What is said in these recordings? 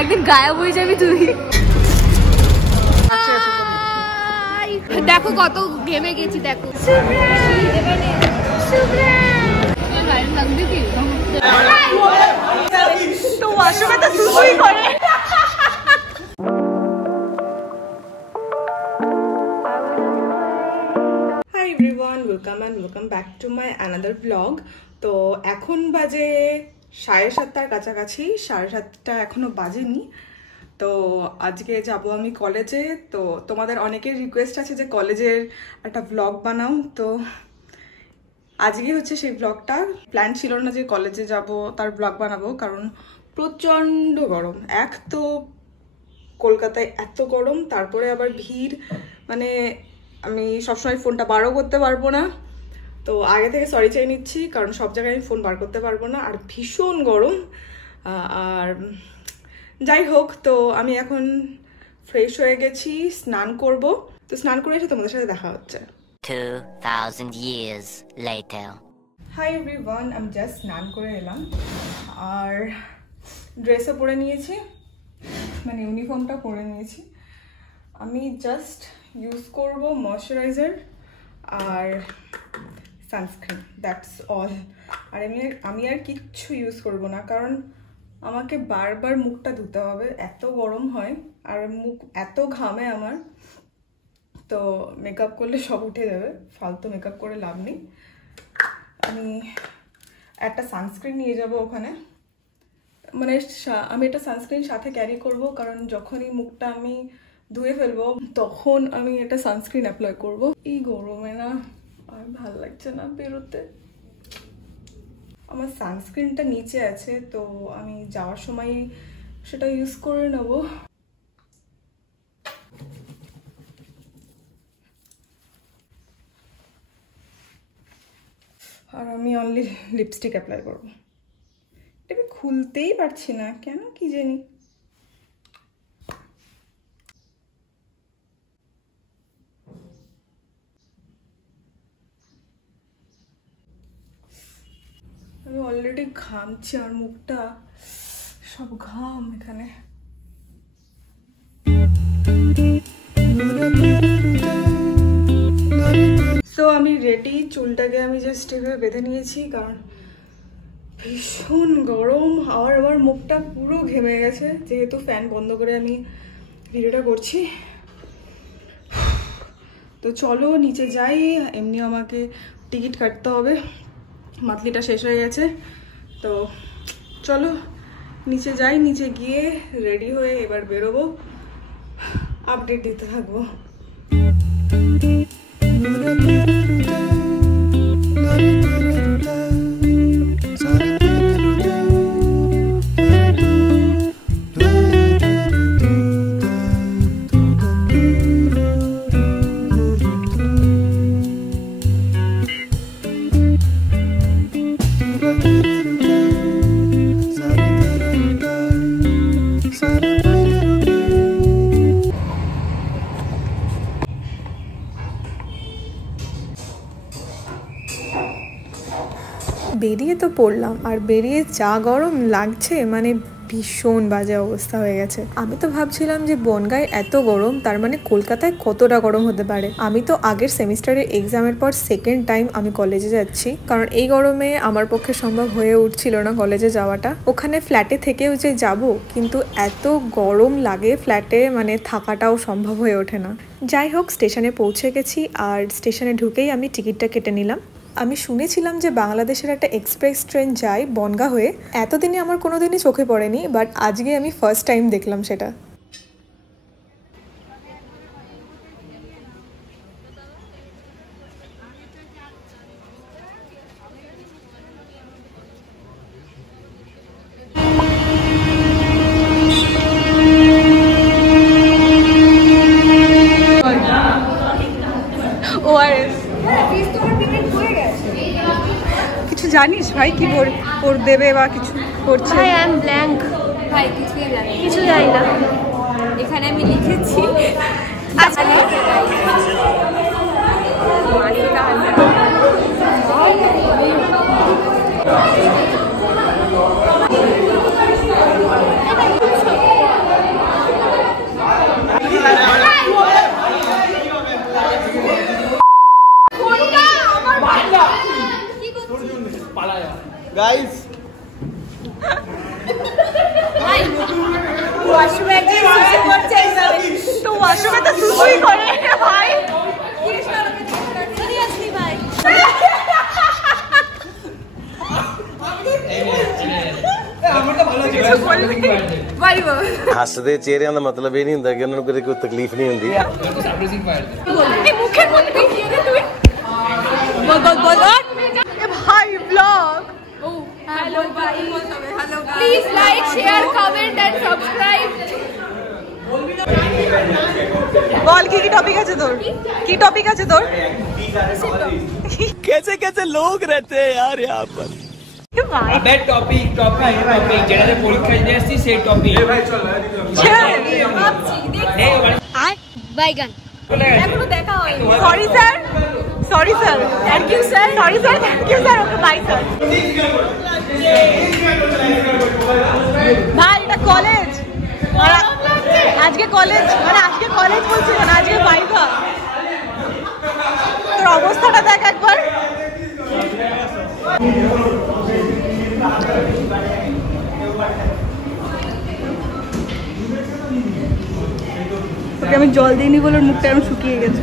একদিন গায়েব হয়ে যাবি তুই। দেখো কত ঘেমে গেছি, দেখো তো ওয়াশরুমে তো সুসুই করে। Hi everyone, welcome back to my another blog. তো এখন বাজে 7:30টার কাছাকাছি, 7:30টা এখনো বাজেনি। তো আজকে যাব আমি কলেজে। তো তোমাদের অনেকের রিকোয়েস্ট আছে যে কলেজের একটা ব্লগ বানাও, তো আজকে হচ্ছে সেই ব্লগটা। প্ল্যান ছিল না যে কলেজে যাব তার ব্লগ বানাবো, কারণ প্রচণ্ড গরম। এক তো কলকাতায় এত গরম, তারপরে আবার ভিড়, মানে আমি সবসময় ফোনটা বারও করতে পারবো না। তো আগে থেকে সরি চাই নিচ্ছি, কারণ সব জায়গায় আমি ফোন বার করতে পারবো না, আর ভীষণ গরম। আর যাই হোক, তো আমি এখন ফ্রেশ হয়ে গেছি, স্নান করব। তো স্নান করে এসে তোমাদের সাথে দেখা হচ্ছে 2000 years later. হাই এভরিওয়ান, আমি জাস্ট স্নান করে এলাম আর ড্রেসও পরে নিয়েছি, মানে ইউনিফর্মটা পরে নিয়েছি। আমি জাস্ট ইউজ করব ময়শ্চারাইজার আর সানস্ক্রিন, দ্যাটস অল। আর আমি আর কিচ্ছু ইউজ করব না, কারণ আমাকে বারবার মুখটা ধুতে হবে, এত গরম হয় আর মুখ এত ঘামে আমার। তো মেকআপ করলে সব উঠে যাবে, ফালতু মেকআপ করে লাভ নেই। আমি একটা সানস্ক্রিন নিয়ে যাব ওখানে, মানে আমি একটা সানস্ক্রিন সাথে ক্যারি করব, কারণ যখনই মুখটা আমি ধুয়ে ফেলবো তখন আমি একটা সানস্ক্রিন অ্যাপ্লাই করব। এই গরমে না আর ভাল লাগছে না বেরোতে। আমার সানস্ক্রিনটা নিচে আছে, তো আমি যাওয়ার সময় সেটা ইউজ করে নেব। আর আমি অনলি লিপস্টিক অ্যাপ্লাই করব। এটা আমি খুলতেই পারছি না কেন, কি জানি। আমি অলরেডি ঘামছি, আর মুখটা সব ঘাম এখানে। সো আমি রেডি, চুলটাকে আমি জাস্ট এভাবে বেঁধে নিয়েছি, কারণ ভীষণ গরম। আর আমার মুখটা পুরো ঘেমে গেছে, যেহেতু ফ্যান বন্ধ করে আমি ভিডিওটা করছি। তো চলো নিচে যাই, এমনিও আমাকে টিকিট কাটতে হবে, মান্থলিটা শেষ হয়ে গেছে। তো চলো নিচে যাই, নিচে গিয়ে রেডি হয়ে এবার বেরোবো, আপডেট দিতে থাকবো। বেরিয়ে তো পড়লাম, আর বেরিয়ে যা গরম লাগছে, মানে ভীষণ বাজে অবস্থা হয়ে গেছে। আমি তো ভাবছিলাম যে বনগাঁয় এত গরম, তার মানে কলকাতায় কতটা গরম হতে পারে। আমি তো আগের সেমিস্টারের এক্সামের পর সেকেন্ড টাইম আমি কলেজে যাচ্ছি, কারণ এই গরমে আমার পক্ষে সম্ভব হয়ে উঠছিল না কলেজে যাওয়াটা। ওখানে ফ্ল্যাটে থেকেও যে যাব, কিন্তু এত গরম লাগে ফ্ল্যাটে, মানে থাকাটাও সম্ভব হয়ে ওঠে না। যাই হোক, স্টেশনে পৌঁছে গেছি, আর স্টেশনে ঢুকেই আমি টিকিটটা কেটে নিলাম। আমি শুনেছিলাম যে বাংলাদেশের একটা এক্সপ্রেস ট্রেন যায় বনগাঁ হয়ে, এতদিনে আমার কোনোদিনই চোখে পড়েনি, বাট আজকে আমি ফার্স্ট টাইম দেখলাম সেটা। কিছু জানিস ভাই কি দেবে বা কিছু করছে? ভাই আই এম ব্ল্যাঙ্ক, ভাই কিছু জানি না। এখানে আমি লিখেছি ওয়াশরুমে একজন সুসু করছে তো ওয়াশরুমে তো সুসুই করে ভাই সিরিয়াসলি ভাই ਹੱਸਦੇ ਚਿਹਰਿਆਂ ਦਾ ਮਤਲਬ ਇਹ ਨਹੀਂ ਹੁੰਦਾ ਕਿ ਉਹਨਾਂ ਨੂੰ ਕਦੇ ਕੋਈ ਤਕਲੀਫ ਨਹੀਂ ਹੁੰਦੀ ভাই ব্লগ हेलो भाई please like share comment and subscribe বল কি কি টপিক আছে তোর কি টপিক আছে তোর कैसे कैसे लोग रहते हैं यार यहाँ पर अबे टॉपिक जेड़ा परीक्षा दिए আসছি সেই টপিক বাইগান এখনো দেখা হয়নি sorry sir thank you sir sorry sir thank you sir okay bye sir ভাই এটা কলেজ আজকে কলেজ মানে আজকে কলেজ বলছি না আজকে বাইবা তোর অবস্থাটা দেখ একবার ওকে আমি জল দিইনি বলে মুখটা আমি শুকিয়ে গেছে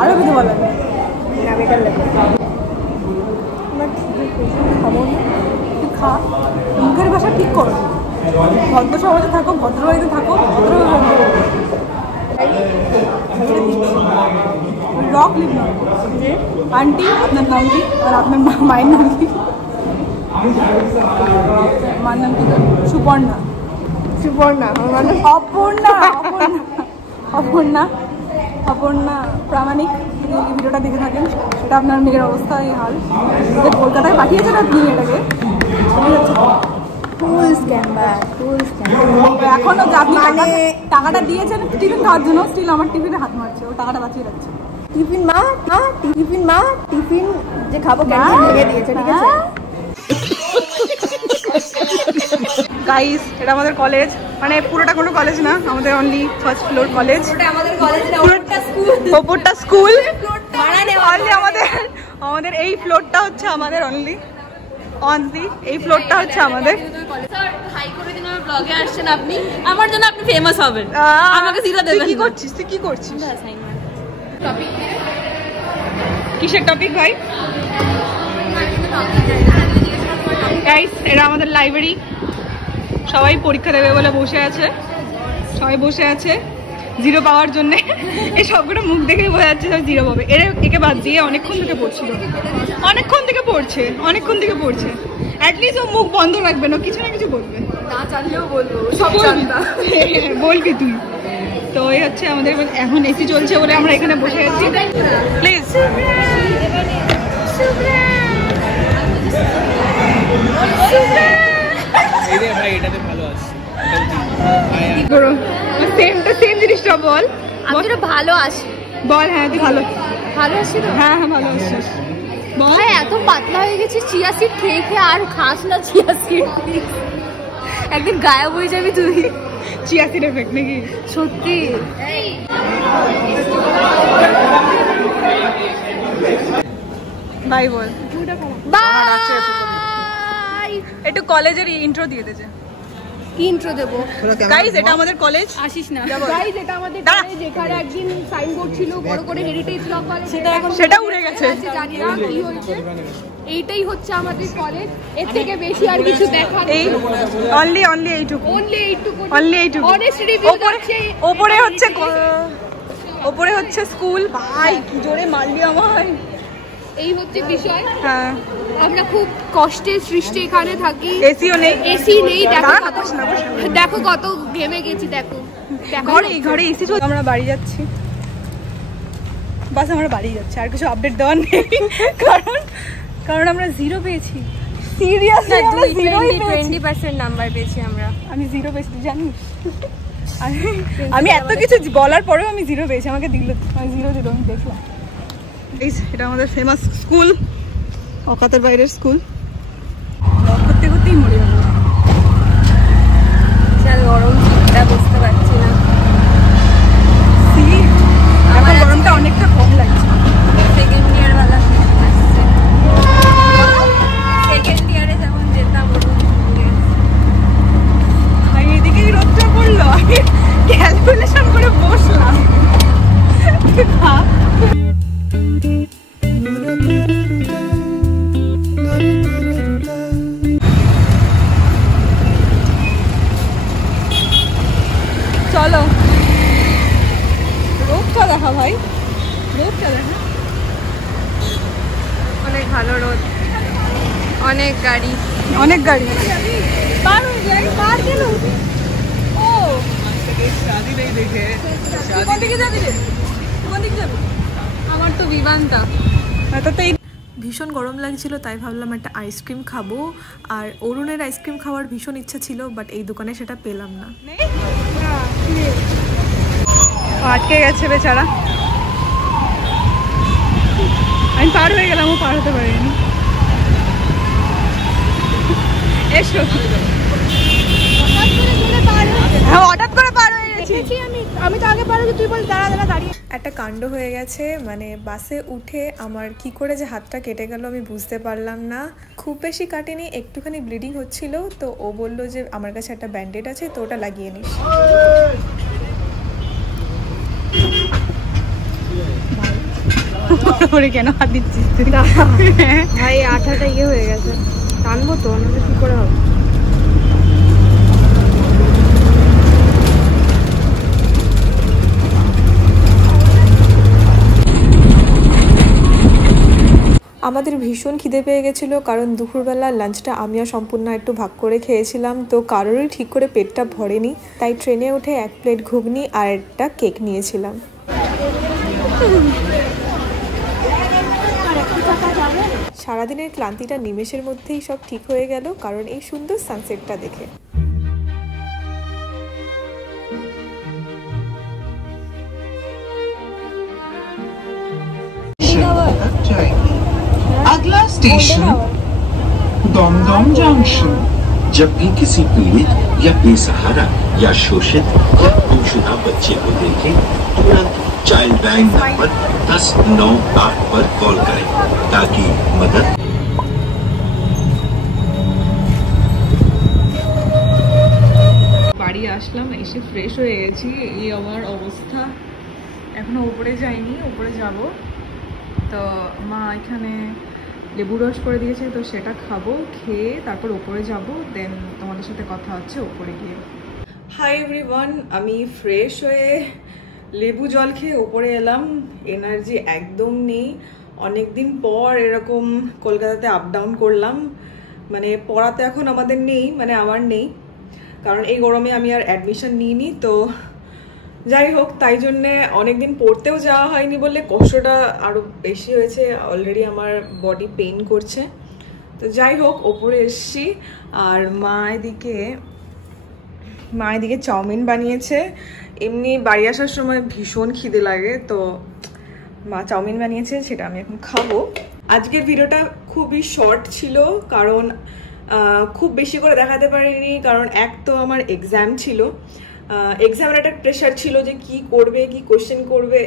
আরো বিধবা লাগে খাবো না তুই খা মুখের ভাষা ঠিক করো ভদ্র সমাজে থাকো ভদ্র বাড়িতে থাকো ভদ্রভাবে ব্লগ লিখ না যে আন্টি আপনার নাম কি আর আপনার মায়ের নাম কি মার নাম কি সুপর্ণা অপর্ণা প্রামাণিক এই ভিডিওটা দেখে থাকেন সেটা আপনার মেয়ের অবস্থা এই হাল কলকাতায় পাঠিয়েছেন আপনি এটাকে এখনো আপনি টাকাটা দিয়েছেন টিফিন খাওয়ার জন্য স্টিল আমার টিফিনে হাত মারছে ও টাকাটা বাঁচিয়ে রাখছে টিফিন যে খাবো ক্যান্টিন ভেঙে দিয়েছে ঠিক আছে গাইস এটা আমাদের কলেজ মানে পুরোটা কোনো কলেজ না আমাদের অনলি ফার্স্ট ফ্লোর কলেজ ওটা আমাদের কলেজ না ওটা স্কুল ওপরটা স্কুল ভাড়া নেওয়া অনলি আমাদের এই ফ্লোরটা হচ্ছে আমাদের অনলি এই ফ্লোরটা হচ্ছে আমাদের স্যার হাই করে দিন আমার ব্লগে আসছেন আপনি আমার জন্য আপনি ফেমাস হবেন আমাকে সিধা দেবেন তুই কি করছিস টপিক কিসের টপিক ভাই গাইস এটা আমাদের লাইব্রেরি সবাই পরীক্ষা দেবে বলে বসে আছে জিরো পাওয়ার জন্য এই সবগুলো মুখ দেখে বোঝা যাচ্ছে সব জিরো পাবে একে বাদ দিয়ে অনেকক্ষণ থেকে পড়ছে অ্যাটলিস্ট ও মুখ বন্ধ রাখবে না কিছু না কিছু বলবে না জানলেও বলবো সব জানতা বলবি তুই তো এই হচ্ছে আমাদের এখন এসি চলছে বলে আমরা এখানে বসে আছি প্লিজ ভাই এটাতে ভালো আছে সেম জিনিসটা বল আমি তো ভালো আছি বল হ্যাঁ তুই ভালো আছি তো হ্যাঁ ভালো আছিস ভাই এত পাতলা হয়ে গেছে চিয়া সিড খেয়ে আর খাস না চিয়া সিড একদিন গায়েব হয়ে যাবি তুই চিয়া সিড এফেক্ট নাকি সত্যি বাই বল বাই একটু কলেজের ইন্ট্রো দিয়ে দেছে কি ইন্ট্রো দেবো গাইস এটা আমাদের কলেজ আসিস না গাইস এটা আমাদের কলেজ এখানে একদিন সাইনবোর্ড ছিল বড় করে হেরিটেজ ল কলেজ সেটা উড়ে গেছে জানি না কি হয়েছে এইটাই হচ্ছে আমাদের কলেজ এর থেকে বেশি আর কিছু দেখার এই অনলি এইটুকু অনেস্ট রিভিউ আছে ওপরে হচ্ছে স্কুল ভাই কি জোরে মারলি আমায় এই হচ্ছে বিষয় হ্যাঁ আমরা খুব কষ্টের সৃষ্টি এখানে থাকি এসিও নেই এসি নেই দেখো কত ঘেমে গেছি দেখো ঘরে এসি চলছে আমরা বাড়ি যাচ্ছি বাস আমরা বাড়ি যাচ্ছি আর কিছু আপডেট দেওয়ার নেই কারণ আমরা জিরো পেয়েছি সিরিয়াসলি 20% নাম্বার পেয়েছি আমরা আমি জিরো পেয়েছি জানিস আমি এত কিছু বলার পরেও আমি জিরো পেয়েছি আমাকে দিল জিরো দিল আমি দেখলাম এটা আমাদের ফেমাস স্কুল অকাতের বাইরের স্কুল করতেই মরে যাবো গরম দেখা ভাই, রোদ চলে না, অনেক ভালো রোদ, অনেক গাড়ি, অনেক গাড়ি। পার হয়ে যায়, পার কেন? ও শাদি নেই দেখে, কোন দিকে যাবি রে, কোন দিকে যাবি? আমার তো বিমানটা। ভীষণ গরম লাগছিল, তাই ভাবলাম একটা আইসক্রিম খাবো। আর অরুণের আইসক্রিম খাওয়ার ভীষণ ইচ্ছা ছিল, বাট এই দোকানে সেটা পেলাম না। আটকে গেছে বেচারা, আমি পার হয়ে গেলাম, ও পার হতে পারিনি। এসো, হ্যাঁ হঠাৎ করে পার হয়ে গেছি আমি তো আগে পার হয়ে, তুই বল দাঁড়া দাঁড়া দাঁড়িয়ে। একটা কাণ্ড হয়ে গেছে, মানে বাসে উঠে আমার কি করে যে হাতটা কেটে গেল আমি বুঝতে পারলাম না। খুব বেশি কাটেনি, একটুখানি ব্লিডিং হচ্ছিল, তো ও বলল যে আমার কাছে একটা ব্যান্ডেড আছে, তো ওটা লাগিয়ে নিস। ওরে কেন হাত দিচ্ছিস তুই? ভাই আঠাটা ইয়ে হয়ে গেছে, টানবো তো, আমাদের কি করে হবে? আমাদের ভীষণ খিদে পেয়ে গেছিলো, কারণ দুপুরবেলা লাঞ্চটা আমি আর সম্পূর্ণ একটু ভাগ করে খেয়েছিলাম, তো কারোরই ঠিক করে পেটটা ভরেনি। তাই ট্রেনে উঠে 1 প্লেট ঘুগনি আর একটা কেক নিয়েছিলাম। সারাদিনের ক্লান্তিটা নিমেষের মধ্যেই সব ঠিক হয়ে গেল, কারণ এই সুন্দর সানসেটটা দেখে। अगला स्टेशन दमदम जंक्शन। जब भी किसी पीड़ित या बेसहारा या शोषित या गुमशुदा बच्चे को देखें, तुरंत चाइल्ड लाइन नंबर 1098 पर कॉल करें ताकि मदद। বাড়ি আসলাম, এসে ফ্রেশ হয়ে গেছি, এই আমার অবস্থা। এখনো উপরে যাইনি, উপরে যাব। তো মা এখানে লেবু রস করে দিয়েছে, তো সেটা খাবো, খেয়ে তারপর উপরে যাব, দেন তোমাদের সাথে কথা হচ্ছে উপরে গিয়ে। হাই এভরিওয়ান, আমি ফ্রেশ হয়ে লেবু জল খেয়ে উপরে এলাম। এনার্জি একদম নেই, অনেকদিন পর এরকম কলকাতাতে আপ ডাউন করলাম। মানে পড়াতে এখন আমাদের নেই, মানে আমার নেই, কারণ এই গরমে আমি আর অ্যাডমিশন নিইনি। তো যাই হোক, তাই জন্যে অনেকদিন পড়তেও যাওয়া হয়নি বলে কষ্টটা আরও বেশি হয়েছে। অলরেডি আমার বডি পেইন করছে। তো যাই হোক, ওপরে এসছি। আর মা এদিকে চাউমিন বানিয়েছে। এমনি বাড়ি আসার সময় ভীষণ খিদে লাগে, তো মা চাউমিন বানিয়েছে, সেটা আমি এখন খাবো। আজকের ভিডিওটা খুবই শর্ট ছিল, কারণ খুব বেশি করে দেখাতে পারিনি, কারণ এক তো আমার এক্সাম ছিল, এক্সামের একটা প্রেশার ছিল যে কি করবে, কি কোশ্চেন করবে।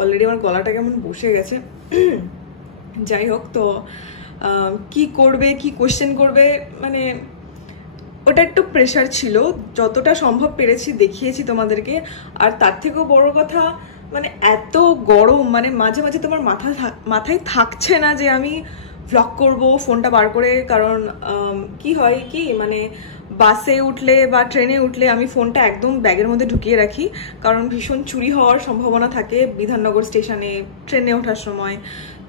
অলরেডি আমার গলাটা কেমন বসে গেছে। যাই হোক, তো কি করবে, কি কোশ্চেন করবে, মানে ওটা একটু প্রেশার ছিল। যতটা সম্ভব পেরেছি দেখিয়েছি তোমাদেরকে। আর তার থেকেও বড় কথা, মানে এত গরম, মানে মাঝে মাঝে তোমার মাথায় থাকছে না যে আমি ভ্লগ করব ফোনটা বার করে। কারণ কি হয় কি, মানে বাসে উঠলে বা ট্রেনে উঠলে আমি ফোনটা একদম ব্যাগের মধ্যে ঢুকিয়ে রাখি, কারণ ভীষণ চুরি হওয়ার সম্ভাবনা থাকে বিধাননগর স্টেশনে ট্রেনে ওঠার সময়।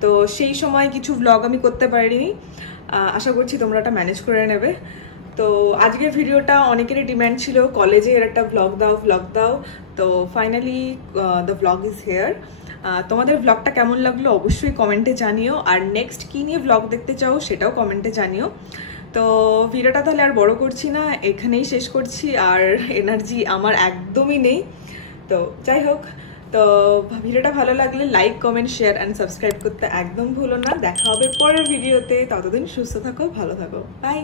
তো সেই সময় কিছু ভ্লগ আমি করতে পারিনি। আশা করছি তোমরা এটা ম্যানেজ করে নেবে। তো আজকের ভিডিওটা অনেকেরই ডিম্যান্ড ছিল, কলেজের একটা ভ্লগ দাও। তো finally the vlog is here. তোমাদের ভ্লগটা কেমন লাগলো অবশ্যই কমেন্টে জানিও, আর নেক্সট কী নিয়ে ভ্লগ দেখতে চাও সেটাও কমেন্টে জানিও। তো ভিডিওটা তাহলে আর বড় করছি না, এখানেই শেষ করছি। আর এনার্জি আমার একদমই নেই। তো যাই হোক, তো ভিডিওটা ভালো লাগলে like, comment, share and subscribe করতে একদম ভুলো না। দেখা হবে পরের ভিডিওতে, ততদিন সুস্থ থাকো, ভালো থাকো, বাই।